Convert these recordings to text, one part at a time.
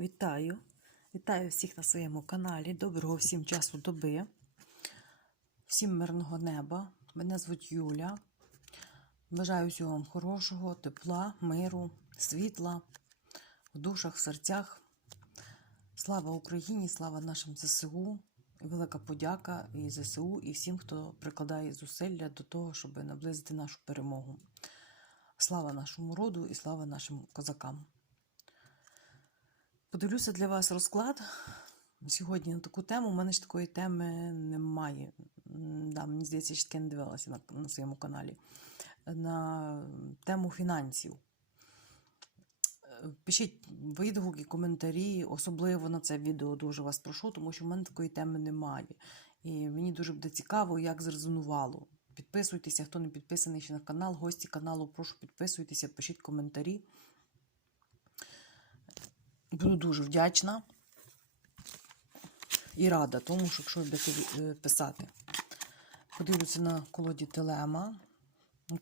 Вітаю! Вітаю всіх на своєму каналі. Доброго всім часу доби. Всім мирного неба. Мене звуть Юля. Бажаю всього вам хорошого, тепла, миру, світла в душах, в серцях. Слава Україні, слава нашим ЗСУ. Велика подяка і ЗСУ, і всім, хто прикладає зусилля до того, щоб наблизити нашу перемогу. Слава нашому роду і слава нашим козакам. Подивлюся для вас розклад. Сьогодні на таку тему. У мене ж такої теми немає. Да, мені здається, я ще таке не дивилася на, на своєму каналі. На тему фінансів. Пишіть відгуки, коментарі, особливо на це відео дуже вас прошу, тому що в мене такої теми немає. І мені дуже буде цікаво, як зрезонувало. Підписуйтеся, хто не підписаний ще на канал, гості каналу, прошу підписуйтеся, пишіть коментарі. Буду дуже вдячна і рада тому, що якщо будете е, писати. Подивлюся на колоді телема.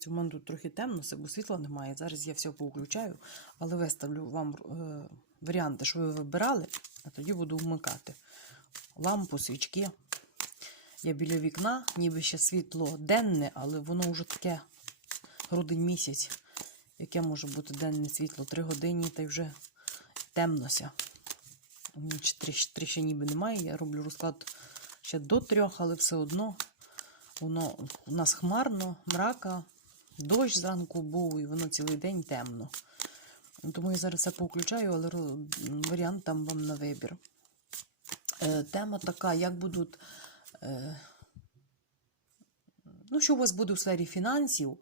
У мене тут трохи темно, бо світла немає. Зараз я все повключаю, але виставлю вам е, варіанти, що ви вибирали, а тоді буду вмикати. Лампу, свічки. Я біля вікна, ніби ще світло денне, але воно вже таке грудень місяць. Яке може бути денне світло? Три години та й вже темнося. Ніч три ніби немає. Я роблю розклад ще до трьох, але все одно воно у нас хмарно, мрака, дощ зранку був, і воно цілий день темно. Тому я зараз все повключаю, але варіант там вам на вибір. Е, тема така, як будуть. Е, ну, що у вас буде у сфері фінансів?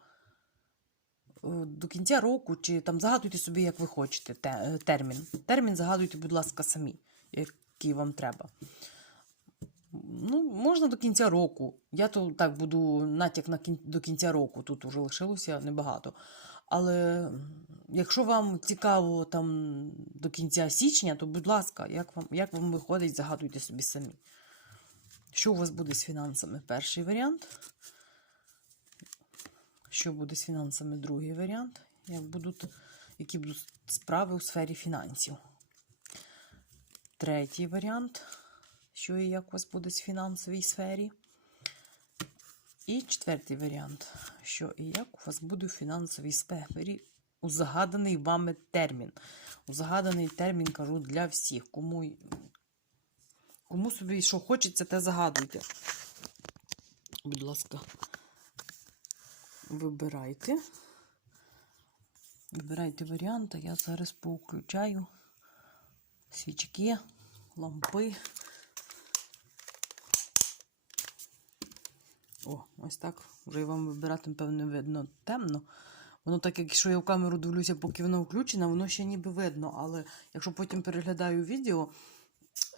Е, до кінця року, чи там загадуйте собі, як ви хочете, те- е, термін. Термін загадуйте, будь ласка, самі, який вам треба. Ну, можна до кінця року. Я то так буду натяк на кін... до кінця року, тут вже лишилося небагато. Але якщо вам цікаво там до кінця січня, то будь ласка, як вам, як вам виходить, загадуйте собі самі. Що у вас буде з фінансами? Перший варіант. Що буде з фінансами? Другий варіант. Як будуть, які будуть справи у сфері фінансів. Третій варіант. Що і як у вас буде з фінансовій сфері. І четвертий варіант. Що і як у вас буде у фінансовій сфері у загаданий вами термін. У загаданий термін кажу для всіх. Кому, кому собі що хочеться, те загадуйте. Будь ласка вибирайте. Вибирайте варіанти. Я зараз повключаю свічки, лампи. О, ось так. Вже вам вибирати, напевно, видно темно. Воно так, якщо я в камеру дивлюся, поки воно включено, воно ще ніби видно. Але якщо потім переглядаю відео,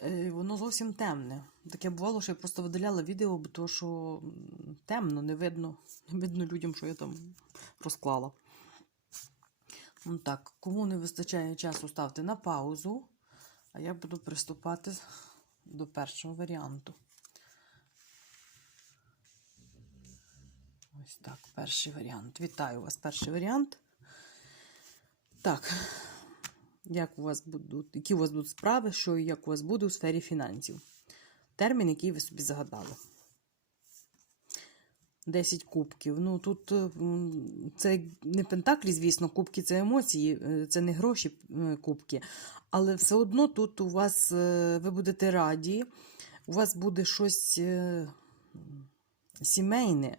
е, воно зовсім темне. Таке бувало, що я просто видаляла відео, бо то, що темно, не видно, не видно людям, що я там розклала. Ну так, кому не вистачає часу, ставте на паузу, а я буду приступати до першого варіанту. Ось так, перший варіант. Вітаю вас, перший варіант. Так, як у вас будуть, які у вас будуть справи, що і як у вас буде у сфері фінансів. Термін, який ви собі загадали. 10 кубків. Ну тут е, це не пентаклі, звісно, кубки це емоції, е, це не гроші е, кубки. Але все одно тут у вас ви будете раді, у вас буде щось сімейне,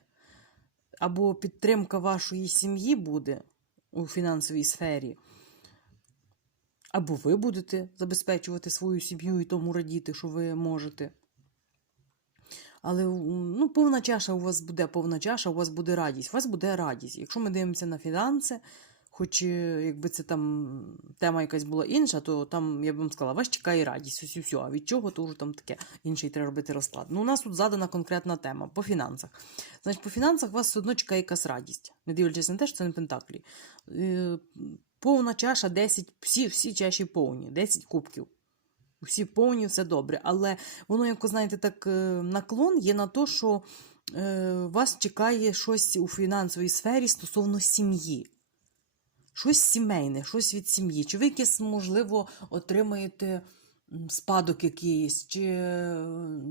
або підтримка вашої сім'ї буде у фінансовій сфері. Або ви будете забезпечувати свою сім'ю і тому радіти, що ви можете. Але ну, повна чаша у вас буде повна чаша, у вас буде радість. У вас буде радість. Якщо ми дивимося на фінанси, хоч е, якби це там тема якась була інша, то там я б вам сказала, вас чекає радість, ось і все. А від чого, то вже там таке інший треба робити розклад. Ну, у нас тут задана конкретна тема по фінансах. Значить, по фінансах вас все одно чекає якась радість. Не дивлячись на те, що це не пентаклі. Е, повна чаша 10, всі, всі чаші повні, 10 кубків. Всі повні, все добре. Але воно, як ви знаєте, так е, наклон є на те, що е, вас чекає щось у фінансовій сфері стосовно сім'ї. щось сімейне, щось від сім'ї. Чи ви якесь, можливо, отримаєте спадок якийсь, чи е,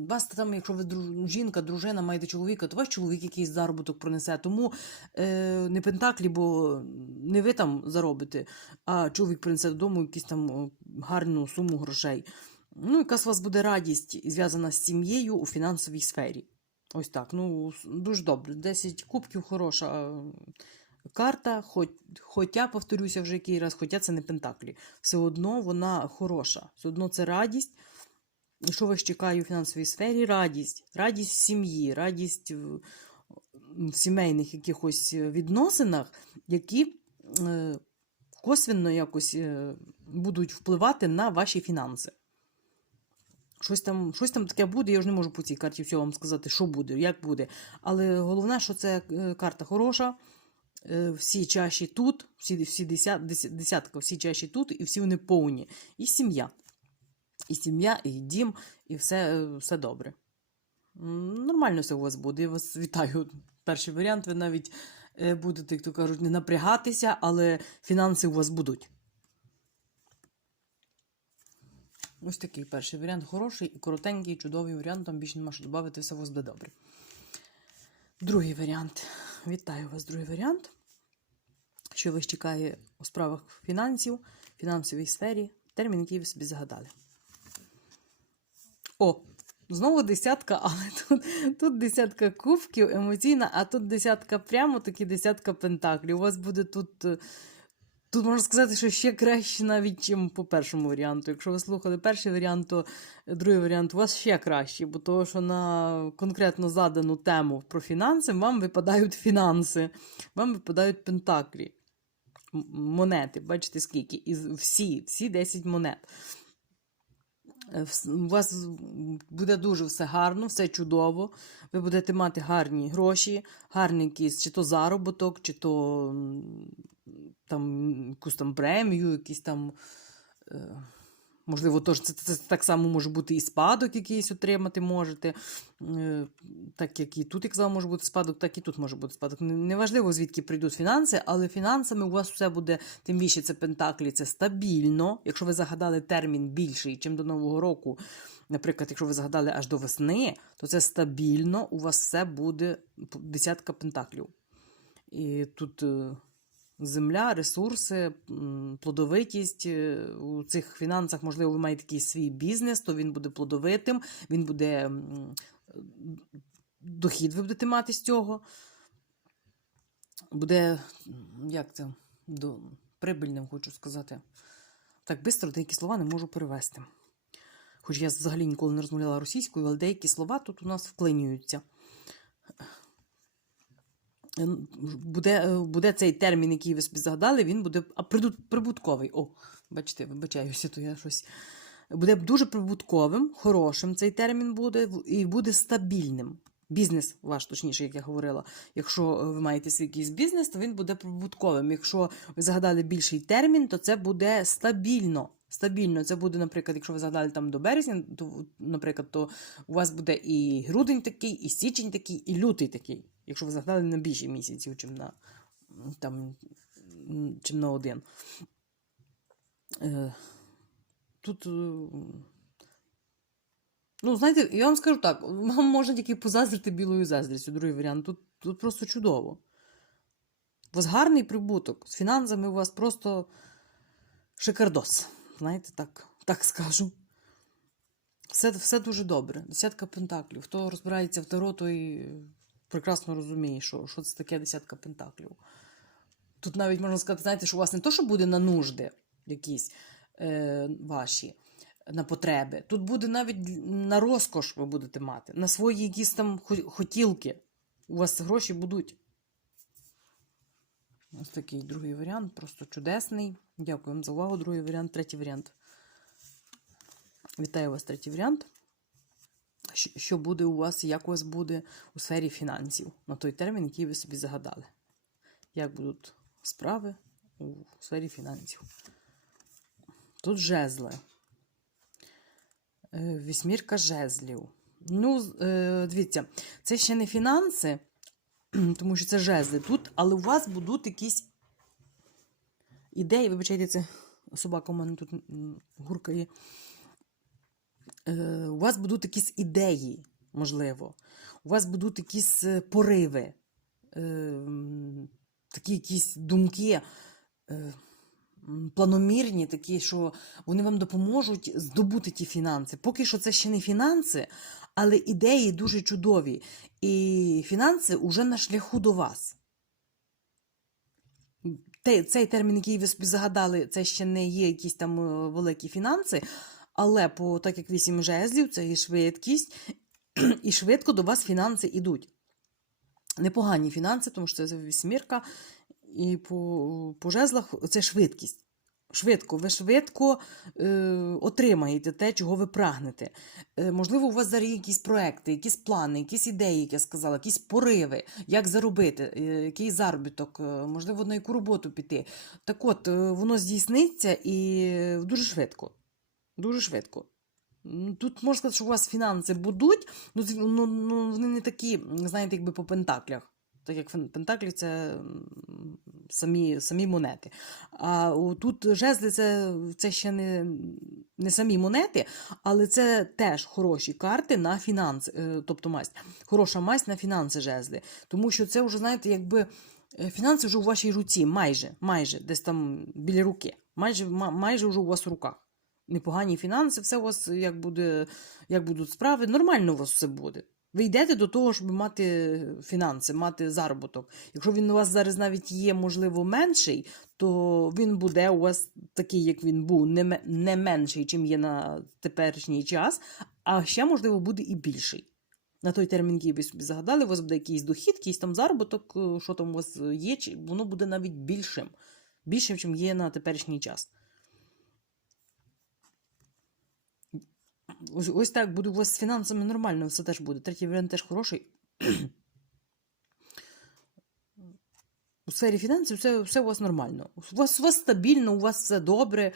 вас там, якщо ви друж... жінка, дружина, маєте чоловіка, то ваш чоловік якийсь заробіток пронесе. Тому е, не пентаклі, бо не ви там заробите, а чоловік принесе додому якусь там гарну суму грошей. Ну, якась у вас буде радість зв'язана з сім'єю у фінансовій сфері. Ось так. Ну, дуже добре. 10 кубків хороша карта, хоч, хоча, повторюся вже який раз, хоча це не пентаклі. Все одно вона хороша. Все одно це радість. Що вас чекає у фінансовій сфері? Радість. Радість в сім'ї, радість в, в сімейних якихось відносинах, які е, косвенно якось е, будуть впливати на ваші фінанси. Щось там, щось там таке буде, я вже не можу по цій карті всього вам сказати, що буде, як буде. Але головне, що це е, карта хороша. Е, Всі чаші тут, всі, всі десят, дес- десятка, всі чаші тут, і всі вони повні. І сім'я. І сім'я, і дім, і все, е, все добре. Нормально все у вас буде. Я вас вітаю. Перший варіант, ви навіть е, будете, як то кажуть, не напрягатися, але фінанси у вас будуть. Ось такий перший варіант хороший і коротенький, чудовий варіант, там більше нема що додати, все у вас буде добре. Другий варіант. Вітаю вас, другий варіант. Що вас чекає у справах фінансів, фінансовій сфері, термін, який ви собі загадали. О, знову десятка, але тут, тут десятка кубків емоційна, а тут десятка прямо таки десятка пентаклів. У вас буде тут. е, Тут можна сказати, що ще краще навіть, чим по першому варіанту. Якщо ви слухали перший варіант, то другий варіант у вас ще кращий, бо того, що на конкретно задану тему про фінанси вам випадають фінанси, вам випадають пентаклі, монети. Бачите, скільки? І всі, всі 10 монет. Е, У вас буде дуже все гарно, все чудово. Ви будете мати гарні гроші, гарний якийсь чи то заробіток, чи то там якусь там премію, якісь там. Можливо, тож це, це, так само може бути і спадок якийсь отримати можете. Е, так як і тут, як сказав, може бути спадок, так і тут може бути спадок. Неважливо, звідки прийдуть фінанси, але фінансами у вас все буде, тим більше це пентаклі, це стабільно. Якщо ви загадали термін більший, чим до Нового року, наприклад, якщо ви загадали аж до весни, то це стабільно, у вас все буде десятка пентаклів. І тут е, земля, ресурси, плодовитість е, у цих фінансах, можливо, ви маєте якийсь свій бізнес, то він буде плодовитим, він буде дохід ви будете мати з цього. Буде, як це, до, прибильним, хочу сказати. Так швидко деякі слова не можу перевести. Хоч я взагалі ніколи не розмовляла російською, але деякі слова тут у нас вклинюються. Е, Буде, е, буде цей термін, який ви собі загадали, він буде прибутковий. О, бачите, вибачаюся, то я щось. Буде дуже прибутковим, хорошим цей термін буде і буде стабільним. Бізнес ваш, точніше, як я говорила. Якщо е, ви маєте свій якийсь бізнес, то він буде прибутковим. Якщо ви загадали більший термін, то це буде стабільно. Стабільно, це буде, наприклад, якщо ви загадали там до березня, то, наприклад, то у вас буде і грудень такий, і січень такий, і лютий такий. Якщо ви загадали на більше місяців, чим на, там, чим на один. Е, Тут. е, Ну, знаєте, я вам скажу так: вам можна тільки позаздрити білою заздрістю, другий варіант. Тут, тут просто чудово. У вас гарний прибуток. З фінансами у вас просто шикардос. Знаєте, так, так скажу. Все, все дуже добре. Десятка пентаклів. Хто розбирається в таро, той прекрасно розуміє, що, що це таке десятка пентаклів. Тут навіть можна сказати, знаєте, що у вас не то, що буде на нужди якісь е, ваші, на потреби. Тут буде навіть на розкош ви будете мати, на свої якісь там хотілки. У вас гроші будуть. Ось такий другий варіант, просто чудесний. Дякую вам за увагу. Другий варіант, третій варіант. Вітаю вас, третій варіант. Що- буде у вас, як у вас буде у сфері фінансів на той термін, який ви собі загадали? Як будуть справи у сфері фінансів? Тут жезли. Е, Вісьмірка жезлів. Ну, е, дивіться, це ще не фінанси, тому що це жезли тут, але у вас будуть якісь ідеї, вибачайте, це собака у мене тут гуркає. Е, у вас будуть якісь ідеї, можливо. У вас будуть якісь е, пориви, е, такі якісь думки. Планомірні, такі, що вони вам допоможуть здобути ті фінанси. Поки що це ще не фінанси, але ідеї дуже чудові. І фінанси вже на шляху до вас. Цей термін, який ви собі загадали, це ще не є якісь там великі фінанси, але по так як вісім жезлів, це і швидкість, і швидко до вас фінанси йдуть. Непогані фінанси, тому що це вісьмірка, і по, по жезлах це швидкість. Швидко, ви швидко е, отримаєте те, чого ви прагнете. Е, можливо, у вас зараз є якісь проекти, якісь плани, якісь ідеї, як я сказала, якісь пориви, як заробити, е, який заробіток, е, можливо, на яку роботу піти. Так от, е, воно здійсниться і дуже швидко. Дуже швидко. Тут можна сказати, що у вас фінанси будуть, ну, ну, ну вони не такі, знаєте, якби по пентаклях. Так як пентаклі це самі, самі монети. А тут жезли це, це ще не, не самі монети, але це теж хороші карти на фінанси, е, тобто масть. Хороша масть на фінанси жезли. Тому що це вже, знаєте, якби е, фінанси вже у вашій руці, майже, майже, десь там біля руки. Майже, ма- майже вже у вас в руках. Непогані фінанси, все у вас як буде, як будуть справи, нормально у вас все буде. Ви йдете до того, щоб мати фінанси, мати заробіток. Якщо він у вас зараз навіть є, можливо, менший, то він буде у вас такий, як він був, не, не менший, чим є на теперішній час, а ще, можливо, буде і більший. На той термін, який ви собі загадали, у вас буде якийсь дохід, якийсь там заробіток, е, що там у вас є, чи воно буде навіть більшим, більшим, чим є на теперішній час. Ось, ось так буде у вас з фінансами нормально, все теж буде. Третій варіант теж хороший. У сфері фінансів все, все у вас нормально. У вас, у вас стабільно, у вас все добре.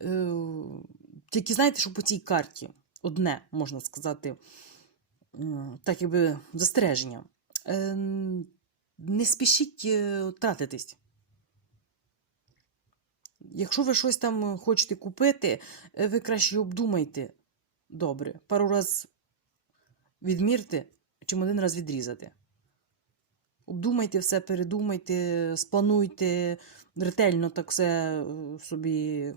Е, тільки знаєте, що по цій карті одне, можна сказати, м, так якби застереження. Е, не спішіть е, тратитись. Якщо ви щось там хочете купити, е, ви краще обдумайте добре. Пару раз відмірте, чим один раз відрізати. Обдумайте все, передумайте, сплануйте ретельно так все е, собі.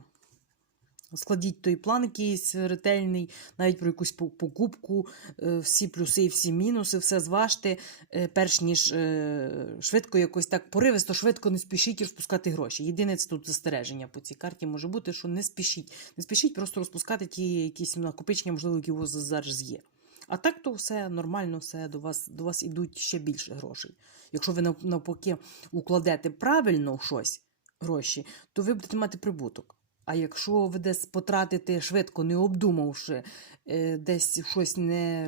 Складіть той план якийсь ретельний, навіть про якусь покупку, е, всі плюси і всі мінуси, все зважте, е, перш ніж е, швидко якось так поривисто, швидко не спішіть розпускати гроші. Єдине це тут застереження по цій карті може бути, що не спішіть. Не спішіть просто розпускати ті якісь накопичення, можливо, які у вас зараз є. А так то все нормально, все до вас, до вас ідуть ще більше грошей. Якщо ви навпаки укладете правильно щось гроші, то ви будете мати прибуток. А якщо ви десь потратите швидко, не обдумавши е, десь щось не,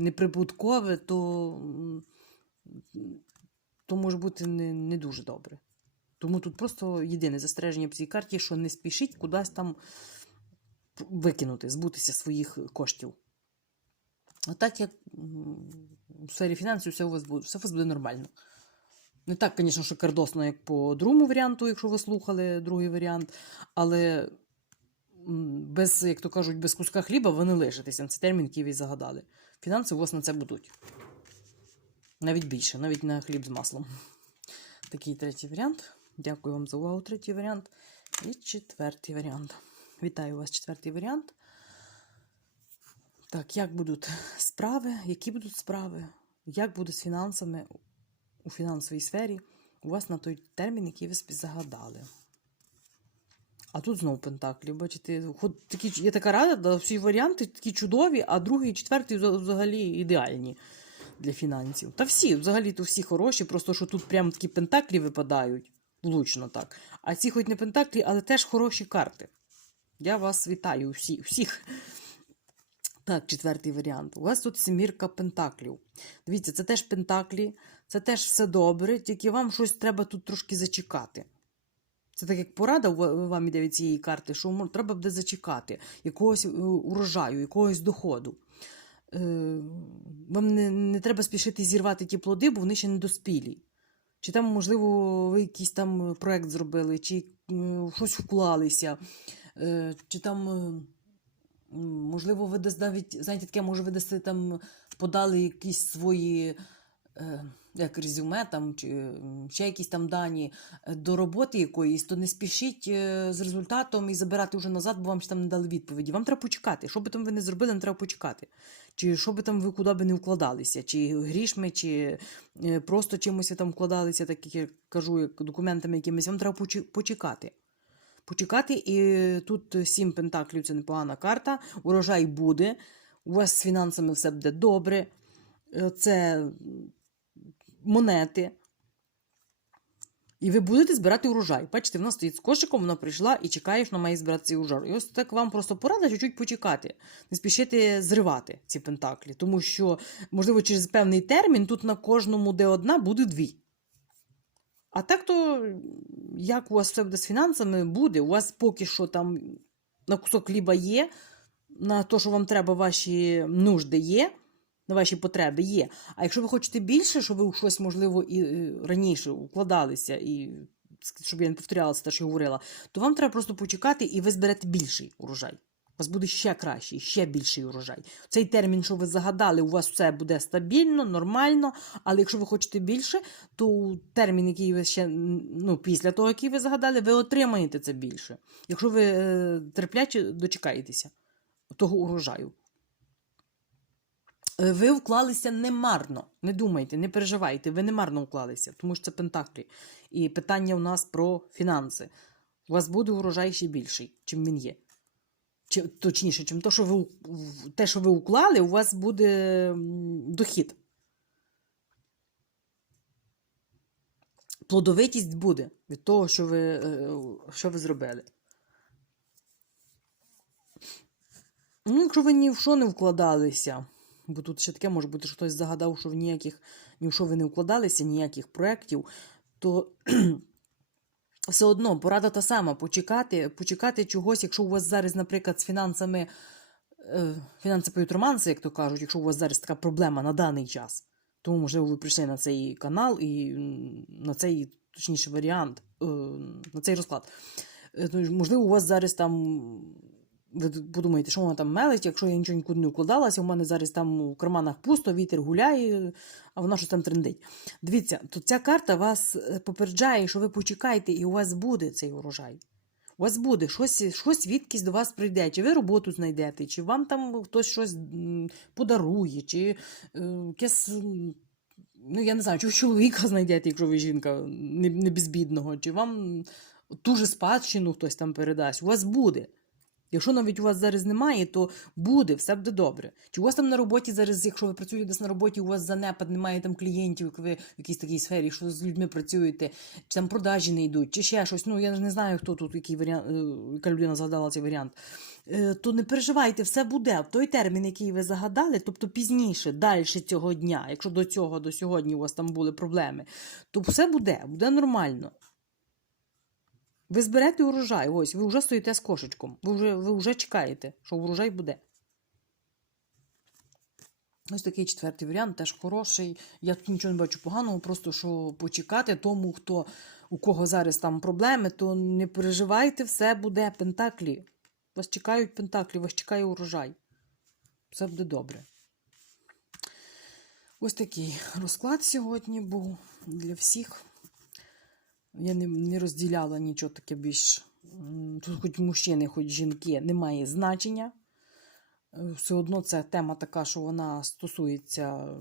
неприбуткове, то, то може бути не, не дуже добре. Тому тут просто єдине застереження по цій карті, що не спішіть кудись там викинути, збутися своїх коштів. А так як у сфері фінансів все у вас буде, все у вас буде нормально. Не так, звісно, шикардосно, як по другому варіанту, якщо ви слухали другий варіант, але без, як то кажуть, без куска хліба ви не лишитеся. Це термін, який ви загадали. Фінанси у вас на це будуть. Навіть більше, навіть на хліб з маслом. Такий третій варіант. Дякую вам за увагу. Третій варіант. І четвертий варіант. Вітаю вас, четвертий варіант. Так, як будуть справи, які будуть справи, як буде з фінансами у фінансовій сфері у вас на той термін, який ви собі загадали. А тут знову Пентаклі. Бачите, хоч такі, я така рада, да, всі варіанти такі чудові, а другий і четвертий взагалі ідеальні для фінансів. Та всі, взагалі, то всі хороші, просто що тут прям такі пентаклі випадають. Влучно так. А ці хоч не пентаклі, але теж хороші карти. Я вас вітаю всі, всіх. Так, четвертий варіант. У вас тут семірка пентаклів. Дивіться, це теж пентаклі, це теж все добре, тільки вам щось треба тут трошки зачекати. Це так як порада вам іде від цієї карти, що треба буде зачекати якогось е, урожаю, якогось доходу. Е, Вам не, не треба спішити зірвати ті плоди, бо вони ще не доспілі. Чи там, можливо, ви якийсь там проект зробили, чи е, щось вклалися, чи там, можливо, ви десь навіть, знаєте, таке, може, ви десь там подали якісь свої. Як резюме там, чи ще якісь там дані е, до роботи якоїсь, то не спішіть е, з результатом і забирати вже назад, бо вам ще там не дали відповіді. Вам треба почекати. Що би там ви не зробили, вам треба почекати. Чи що би там ви куди би не вкладалися, чи грішми, чи е, просто чимось там вкладалися, так як я кажу, як документами якимись, вам треба почекати. Почекати, і тут сім пентаклів це непогана карта. Урожай буде, у вас з фінансами все буде добре. Це монети. І ви будете збирати урожай. Бачите, вона стоїть з кошиком, вона прийшла і чекає, що вона має збирати цей урожай. І ось так вам просто порада чуть-чуть почекати, не спішити зривати ці пентаклі. Тому що, можливо, через певний термін тут на кожному, де одна, буде дві. А так то, як у вас все буде з фінансами, буде. У вас поки що там на кусок хліба є, на те, що вам треба, ваші нужди є, на ваші потреби є. А якщо ви хочете більше, щоб ви у щось, можливо, і е, раніше укладалися, і щоб я не повторялася те, що я говорила, то вам треба просто почекати, і ви зберете більший урожай. У вас буде ще кращий, ще більший урожай. Цей термін, що ви загадали, у вас все буде стабільно, нормально. Але якщо ви хочете більше, то термін, який ви ще ну, після того, який ви загадали, ви отримаєте це більше. Якщо ви е, терпляче дочекаєтеся того урожаю. Е, Ви вклалися немарно. Не думайте, не переживайте, ви немарно вклалися, тому що це пентаклі. І питання у нас про фінанси. У вас буде урожай ще більший, чим він є. Чи, точніше, чим то, що ви, те, що ви уклали, у вас буде дохід. Плодовитість буде від того, що ви, е, що ви зробили. Ну, якщо ви ні в що не вкладалися, бо тут ще таке може бути, що хтось загадав, що в ніяких, ні в що ви не вкладалися, ніяких проєктів, то все одно порада та сама почекати, почекати чогось, якщо у вас зараз, наприклад, з фінансами, е, фінанси поють як то кажуть, якщо у вас зараз така проблема на даний час, тому, можливо, ви прийшли на цей канал і на цей, точніше, варіант, е, на цей розклад. Е, Можливо, у вас зараз там. Ви подумаєте, що вона там мелить, якщо я нічого нікуди не вкладалася, у мене зараз там у карманах пусто, вітер гуляє, а вона щось там трендить. Дивіться, то ця карта вас е, попереджає, що ви почекаєте, і у вас буде цей урожай. У вас буде щось, щось відкись до вас прийде, чи ви роботу знайдете, чи вам там хтось щось подарує, чи е, якесь. Ну, я не знаю, чи ви чоловіка знайдете, якщо ви жінка не, не безбідного, чи вам ту же спадщину хтось там передасть. У вас буде. Якщо навіть у вас зараз немає, то буде, все буде добре. Чи у вас там на роботі зараз, якщо ви працюєте десь на роботі, у вас занепад, немає там клієнтів, як ви в якійсь такій сфері, що з людьми працюєте, чи там продажі не йдуть, чи ще щось. Ну я не знаю, хто тут, який варіант, е, яка людина згадала цей варіант. Е, То не переживайте, все буде. В той термін, який ви загадали, тобто пізніше, далі цього дня, якщо до цього, до сьогодні у вас там були проблеми, то все буде, буде нормально. Ви зберете урожай, ось, ви вже стоїте з кошечком. Ви вже, ви вже чекаєте, що урожай буде. Ось такий четвертий варіант, теж хороший. Я тут нічого не бачу поганого, просто що почекати тому, хто у кого зараз там проблеми, то не переживайте, все буде пентаклі. Вас чекають пентаклі, вас чекає урожай. Все буде добре. Ось такий розклад сьогодні був для всіх. Я не, не розділяла нічого таке більш. Тут хоч мужчини, хоч жінки, немає значення. Е, Все одно це тема така, що вона стосується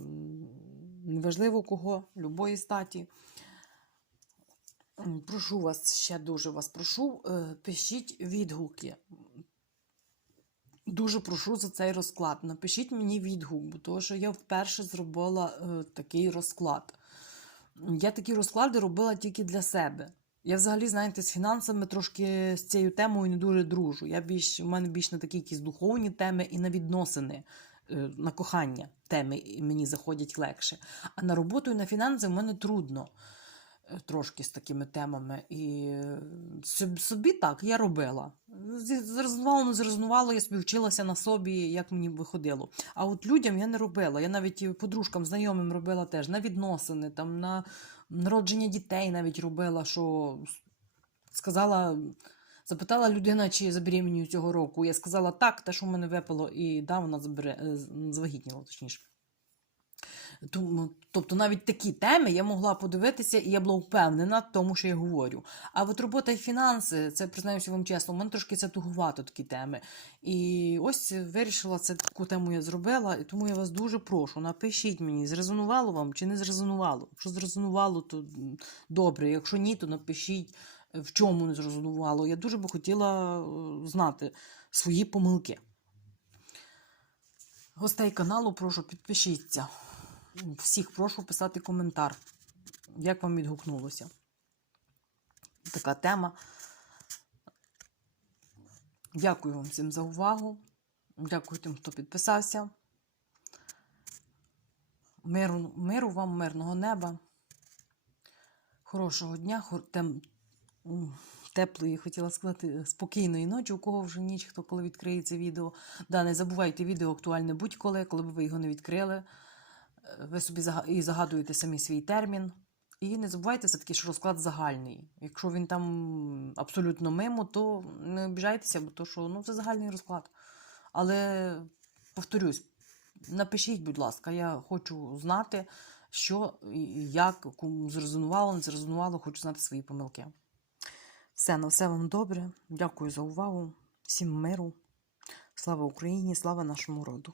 неважливо кого, любої статі. Прошу вас, ще дуже вас прошу, е, пишіть відгуки. Дуже прошу за цей розклад. Напишіть мені відгук, бо того, що я вперше зробила е, такий розклад. Я такі розклади робила тільки для себе. Я взагалі, знаєте, з фінансами трошки з цією темою не дуже дружу. Я більш, у мене більш на такі якісь духовні теми і на відносини, е, на кохання теми мені заходять легше. А на роботу і на фінанси в мене трудно трошки з такими темами. І собі так я робила. Не зрезнувало, я собі вчилася на собі, як мені виходило. А от людям я не робила. Я навіть подружкам, знайомим робила теж на відносини, там, на народження дітей навіть робила, що сказала, запитала людина, чи забеременію цього року. Я сказала так, те, що в мене випало, і да, вона забере, з- завагітніла, точніше. Тому, тобто навіть такі теми я могла подивитися, і я була впевнена в тому, що я говорю. А от робота і фінанси, це признаюся вам чесно, у мене трошки це тугувато такі теми. І ось вирішила це таку тему я зробила, і тому я вас дуже прошу, напишіть мені, зрезонувало вам чи не зрезонувало. Якщо зрезонувало, то добре. Якщо ні, то напишіть, в чому не зрезонувало. Я дуже би хотіла е, знати свої помилки. Гостей каналу прошу підпишіться. Всіх прошу писати коментар, як вам відгукнулося. Така тема. Дякую вам всім за увагу. Дякую тим, хто підписався. Миру, миру вам, мирного неба. Хорошого дня, тем, теплої, хотіла сказати, спокійної ночі, у кого вже ніч, хто коли відкриє це відео. Да, не забувайте, відео актуальне будь-коли, коли б ви його не відкрили. Ви собі і загадуєте самі свій термін. І не забувайте все-таки, що розклад загальний. Якщо він там абсолютно мимо, то не обіжайтеся, бо то що ну, це загальний розклад. Але повторюсь, напишіть, будь ласка, я хочу знати, що і як, кому зрезонувало, не зрезонувало, хочу знати свої помилки. Все, на все вам добре. Дякую за увагу. Всім миру. Слава Україні, слава нашому роду.